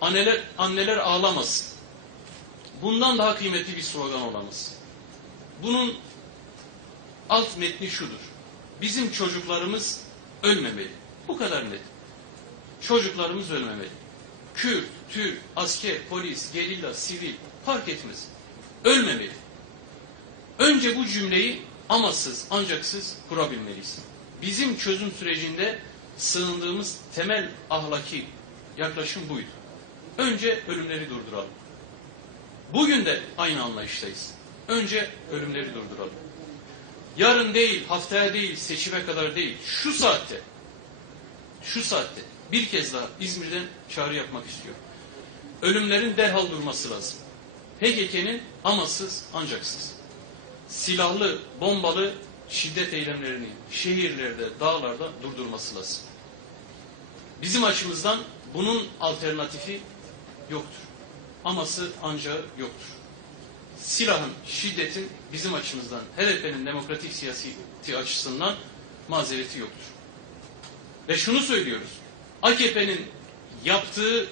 Anneler, anneler ağlamasın. Bundan daha kıymetli bir slogan olamaz. Bunun alt metni şudur. Bizim çocuklarımız ölmemeli. Bu kadar net. Çocuklarımız ölmemeli. Kürt, Türk, asker, polis, gerilla, sivil fark etmez. Ölmemeli. Önce bu cümleyi amasız, ancaksız kurabilmeliyiz. Bizim çözüm sürecinde sığındığımız temel ahlaki yaklaşım buydu. Önce ölümleri durduralım. Bugün de aynı anlayıştayız. Önce ölümleri durduralım. Yarın değil, haftaya değil, seçime kadar değil. Şu saatte, şu saatte bir kez daha İzmir'den çağrı yapmak istiyor. Ölümlerin derhal durması lazım. PKK'nin amasız ancaksız. Silahlı, bombalı şiddet eylemlerini şehirlerde, dağlarda durdurması lazım. Bizim açımızdan bunun alternatifi yoktur. Aması ancağı yoktur. Silahın, şiddetin bizim açımızdan, HDP'nin demokratik siyaseti açısından mazereti yoktur. Ve şunu söylüyoruz. AKP'nin yaptığı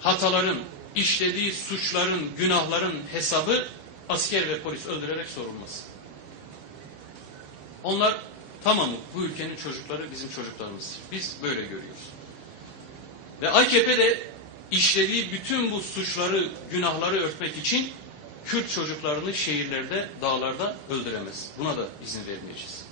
hataların, işlediği suçların, günahların hesabı asker ve polis öldürerek sorulmaz. Onlar tamamı bu ülkenin çocukları bizim çocuklarımız. Biz böyle görüyoruz. Ve AKP de işlediği bütün bu suçları, günahları örtmek için Kürt çocuklarını şehirlerde, dağlarda öldüremez. Buna da izin vermeyeceğiz.